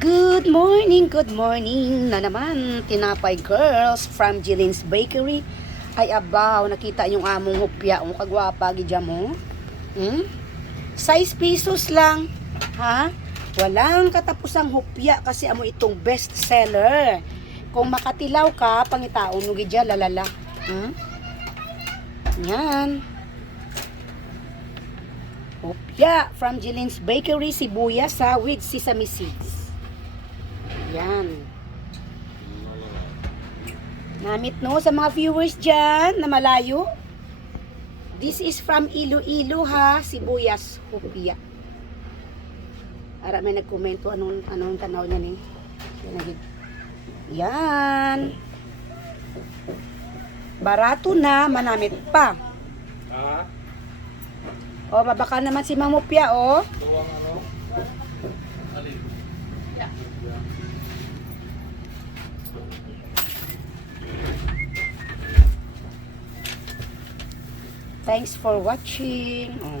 Good morning na naman, Tinapay Girls from Jillian's Bakery. Ay abaw, nakita yung among hupya, ang kagwapa, gidya mo. 6 pesos lang, ha? Walang katapusang hupya kasi amo itong best seller. Kung makatilaw ka, pangitaon mo gidya, lalala. Yan. Hopya from Jillian's Bakery, sibuyas with sesame seeds. Yan. Namit no sa mga viewers dyan na malayo. This is from Iloilo ha, sibuyas hopya. Ara may nagkomento anong tanaw niya ni. Yan. Barato na, manamit pa. O, mabaka naman si Ma'am Hopya, o. Thanks for watching. Oh.